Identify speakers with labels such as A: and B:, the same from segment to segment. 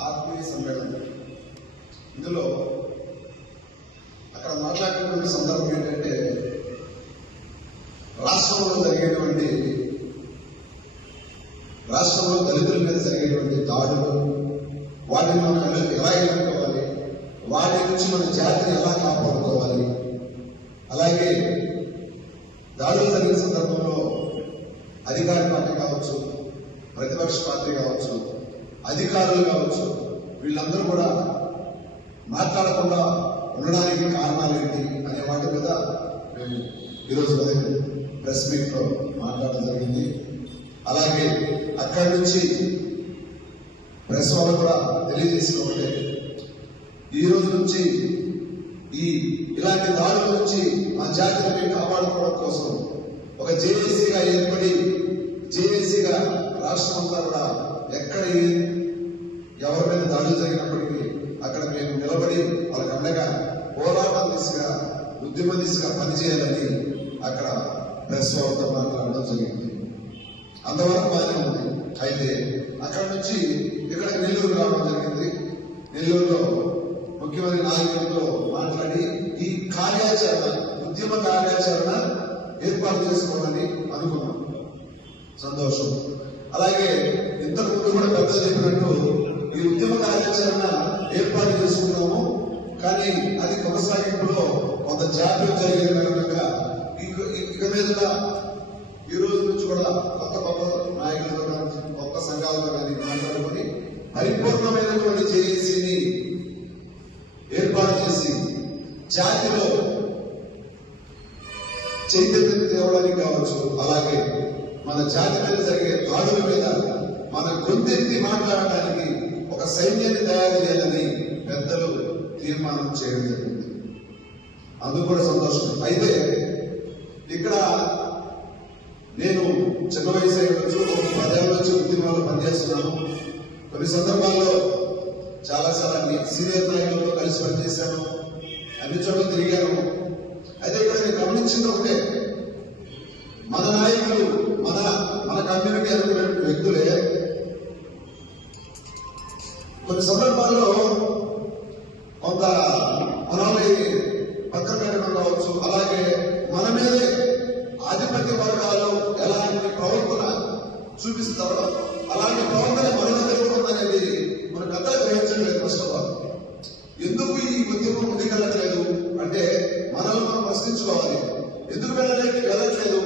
A: ఆత్మీయ సమ్మేళనం ఇందులో అక్కడ మాట్లాడుతున్న సందర్భం ఏంటంటే రాష్ట్రంలో జరిగేటువంటి రాష్ట్రంలో దళితుల మీద జరిగేటువంటి దాడులు వాటిని మనం ఎలా ఎదుర్కోవాలి వాటి నుంచి మన జాతిని ఎలా కాపాడుకోవాలి అలాగే దాడులు జరిగిన సందర్భంలో అధికార పార్టీ కావచ్చు ప్రతిపక్ష పార్టీ కావచ్చు అధికారులు కావచ్చు వీళ్ళందరూ కూడా మాట్లాడకుండా ఉండడానికి కారణాలు ఏంటి అనే వాటి మీద మేము ఈరోజు ఉదయం ప్రెస్ మీట్లో మాట్లాడడం జరిగింది. అలాగే అక్కడి నుంచి ప్రెస్ వాళ్ళు కూడా తెలియజేసిన ఈ రోజు నుంచి ఈ ఇలాంటి దాడుల నుంచి మా జాతిని కాపాడుకోవడం కోసం ఒక జేఏసీగా ఏర్పడి జేఏసీగా రాష్ట్రం అంతా కూడా ఎక్కడ ఎవరి మీద దాడులు జరిగినప్పటికీ అక్కడ మేము నిలబడి వాళ్ళకి అండగా పోరాటం దిశగా ఉద్యమ దిశగా పనిచేయాలని అక్కడ ప్రెస్ వాళ్ళతో మాట్లాడడం జరిగింది. అంతవరకు బాగానే ఉంది. అయితే అక్కడ నుంచి ఇక్కడ నెల్లూరు రావడం జరిగింది. నెల్లూరులో ముఖ్యమంత్రి నాయకులతో మాట్లాడి ఈ కార్యాచరణ ఉద్యమ కార్యాచరణ ఏర్పాటు చేసుకోవాలని అనుకున్నాం. సంతోషం. అలాగే ఇంతకు ముందు కూడా పెద్దలు చెప్పినట్టు ఈ ఉద్యమ కార్యాచరణ ఏర్పాటు చేసుకున్నాము. కానీ అది కొనసాగింపులో కొంత జాప్యం జరిగిన కారణంగా ఇక- ఇక మీద ఈ రోజు నుంచి కూడా కొత్త కొత్త నాయకులతో కానీ కొత్త సంఘాలతో కానీ మాట్లాడుకొని పరిపూర్ణమైనటువంటి జేఏసీని ఏర్పాటు చేసి జాతిలో చైతన్యం తేవడానికి కావచ్చు అలాగే మన జాతి మీద జరిగే దాడుల మీద మన గొంతెత్తి మాట్లాడడానికి ఒక సైన్యాన్ని తయారు చేయాలని పెద్దలు తీర్మానం చేయడం జరిగింది. అందుకు కూడా సంతోషం. అయితే ఇక్కడ నేను చిన్న వయసు అయి ఒక పదేళ్ళ నుంచి ఉద్యమాలు పనిచేస్తున్నాను. కొన్ని సందర్భాల్లో చాలా సార్లు సీనియర్ నాయకులతో కలిసి పనిచేశాను అన్ని చోట్ల తిరిగాను. అయితే ఇక్కడ నేను గమనించింది ఒకటే మన నాయకులు మన మన కమ్యూనిటీ అనుకునే వ్యక్తులే కొన్ని సందర్భాల్లో కొంత మనల్ని పక్కన పెట్టడం కావచ్చు అలాగే మన మీదే ఆధిపత్య వర్గాలు ఎలాంటి ప్రవర్తన చూపిస్తారో అలాంటి ప్రవర్తన మన దగ్గర ఉందనేది మన పెద్దలు గ్రహించలేదు ఫస్ట్ ఎందుకు ఈ ఉద్యమం ముందుకెళ్ళట్లేదు? అంటే మనల్ని మనం ప్రశ్నించుకోవాలి. ఎందుకు వెళ్ళలేదు వెళ్ళట్లేదు?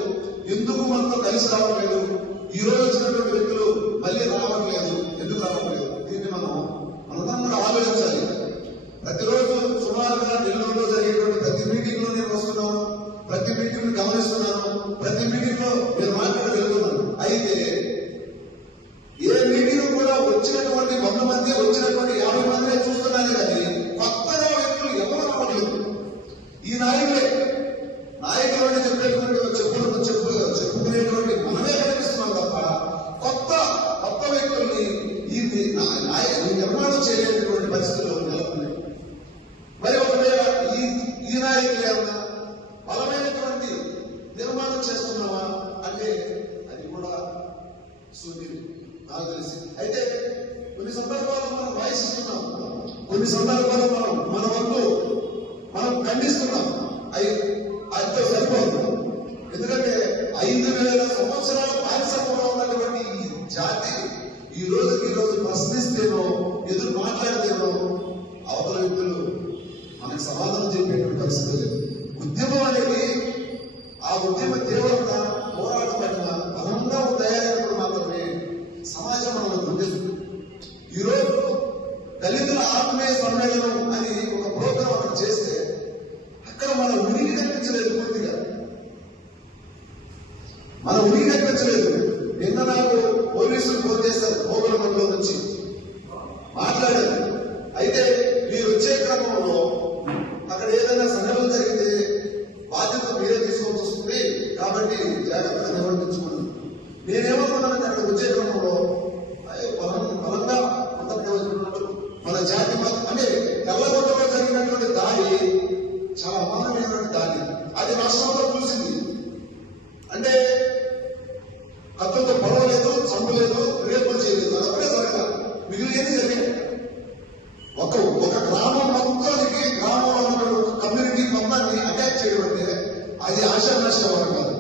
A: ఎందుకు మనతో కలిసి రావట్లేదు? ఈ రోజు వచ్చినటువంటి ప్రతి మీటింగ్ గమనిస్తున్నాను. ప్రతి మీటింగ్లో నేను వెళ్తున్నాను అయితే ఏ మీటింగ్ కూడా వచ్చినటువంటి వంద మంది వచ్చినటువంటి యాభై మందినే చూస్తున్నానే కానీ కొత్తగా వ్యక్తులు ఎవరు రావట్లేదు ఈ నాయకులే. నాయకులు అని చెప్పేటువంటి చెప్పులు చెప్పు చెప్పుకునేటువంటి మనమే కనిపిస్తున్నాం తప్ప కొత్త కొత్త వ్యక్తుల్ని ఈ నిర్మాణం చేయలేటువంటి పరిస్థితుల్లో నెలకొన్నాయి మరి ఒకవేళ ఈ ఈ నాయకులు ఏమన్నా బలమైనటువంటి నిర్మాణం చేస్తున్నావా అంటే అది కూడా సూర్యుడు నాకు తెలిసి అయితే కొన్ని సందర్భాల్లో మనం వాయిస్తున్నాం. కొన్ని సందర్భాల్లో మనం మన వంతు మనం ఖండిస్తున్నాం. అయి అంతే సరిపోదు ఎందుకంటే ఐదు వేల సంవత్సరాల బానిసత్వంలో ఉన్నటువంటి ఈ జాతి ఈ రోజుకి ఈ రోజు ప్రశ్నిస్తేనో ఎదురు మాట్లాడితేనో అవతల వ్యక్తులు మనకు సమాధానం చెప్పేటువంటి పరిస్థితి లేదు దళితుల ఆత్మీయ సమ్మేళనం అని ఒక ప్రోగ్రాం అక్కడ చేస్తే అక్కడ మన ఉనికి కనిపించలేదు పూర్తిగా. మన ఉనికి కనిపించలేదు అది ఆశానాశ కాదు.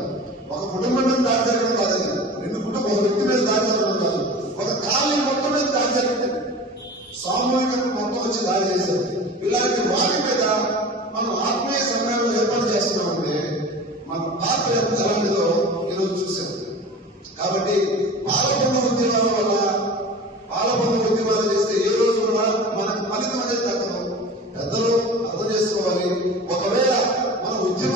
A: ఒక కుటుంబం మీద దాడి జరగడం కాదు అది రెండు కుటుంబం ఒక వ్యక్తి మీద దాడి జరగడం కాదు. ఒక కాలనీ మొత్తం మీద దాడి జరుగుతుంది సామూహికంగా మొత్తం వచ్చి దాడి చేశారు. ఇలాంటి వారి మీద మనం ఆత్మీయ సమయంలో ఏర్పాటు చేస్తున్నామంటే మన పాత్ర ఎంత ఎలాంటిదో ఈరోజు చూసాం. కాబట్టి పాలకొండ ఉద్యమాల వల్ల పాలకొండ ఉద్యమాలు చేస్తే ఏ రోజు కూడా మనకు ఫలితం అనేది తగ్గదు పెద్దలు అర్థం చేసుకోవాలి. ఒకవేళ మన ఉద్యమ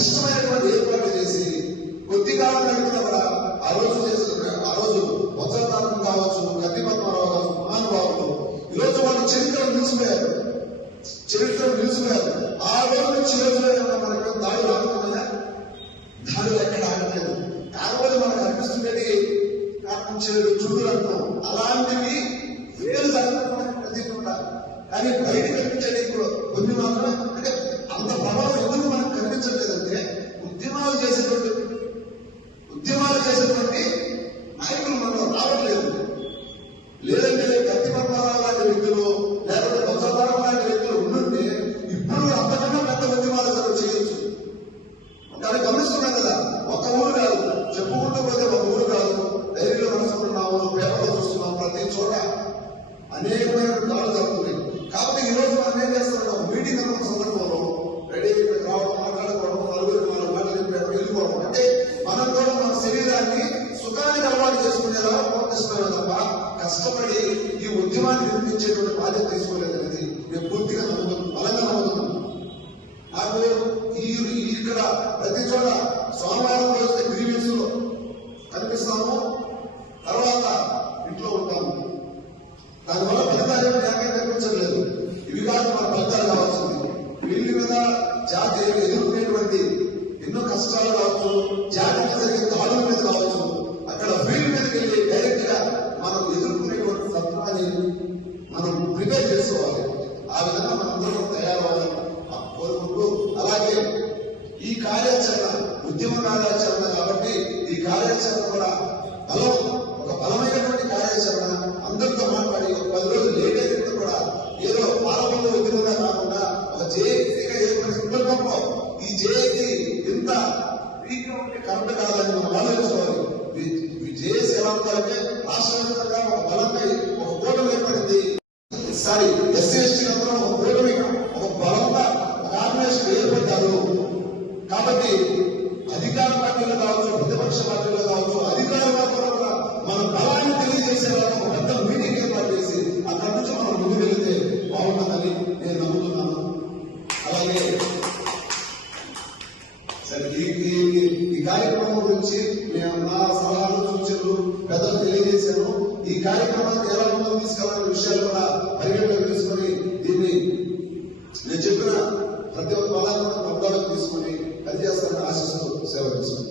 A: ఇష్టమైనటువంటి ఏర్పాటు చేసి కొద్ది కాలం గడిపినా కూడా ఆ రోజు చేసిన ఆ రోజు వజ్రతారం కావచ్చు గతి పద్మారావు కావచ్చు మహానుభావులు ఈ రోజు వాళ్ళు చరిత్రను నిలిచిపోయారు. చరిత్రను నిలిచిపోయారు. ఆ రోజు నుంచి ఈ రోజు వరకు మనకు దాడులు ఆగుతున్నాయా దాడులు ఎక్కడ ఆగలేదు. కాకపోతే మనకు అనిపిస్తుండేది కారణం చేరు చుట్టూ అంటాం అలాంటివి వేలు జరగకుండా కానీ బయట కనిపించేది ఇప్పుడు కొన్ని మాత్రం అంటే అంత ప్రభావం ఎందుకు మనకు కనిపించట్లేదంటే ఉద్యమాలు చేసేటువంటి ఉద్యమాలు చేసేటువంటి నాకు ఈ ఇక్కడ ప్రతి చోట సోమవారం రోజు గ్రీవెన్స్లో కనిపిస్తాము. కార్యాచరణ ఉద్యమ కార్యాచరణ కాబట్టి ఈ కార్యాచరణ కూడా బలం ఒక బలమైనటువంటి కార్యాచరణ. అందరితో మాట్లాడి ఒక పది రోజులు లేట్ అయితే కూడా ఏదో పాలకొండ ఉద్యమంగా కాకుండా ఒక జేఏసీగా ఏర్పడిన సందర్భంలో ఈ జేఏసీ ఇంత వీక్గా ఉంటే కరెక్ట్ కాదని మనం ఆలోచించుకోవాలి. ఈ- ఈ జేఏసీ ఎలా ఉండాలంటే రాష్ట్ర వ్యాప్తంగా ఒక బలంగా కాబట్టి అధికార పార్టీలు కావచ్చు ప్రతిపక్ష పార్టీలు కావచ్చు అధికార వర్గంలో కూడా మన బలాన్ని తెలియజేసేలాగా ఒక పెద్ద మీటింగ్ ఏర్పాటు చేసి అక్కడి నుంచి మనం ముందు వెళితే బాగుంటుందని నేను నమ్ముతున్నాను. అలాగే సరే ఈ ఈ- కార్యక్రమం గురించి నేను నా సలహాలు సూచనలు పెద్దలు తెలియజేశాను ఈ కార్యక్రమాన్ని ఎలా ముందుకు తీసుకెళ్ళాలనే విషయాలు కూడా పరిగణలోకి తీసుకొని దీన్ని నేను చెప్పిన ప్రతి ఒక్క పదాలను తీసుకొని తీసుకొని పనిచేస్తానని ఆశిస్తూ సేవ చేస్తున్నాను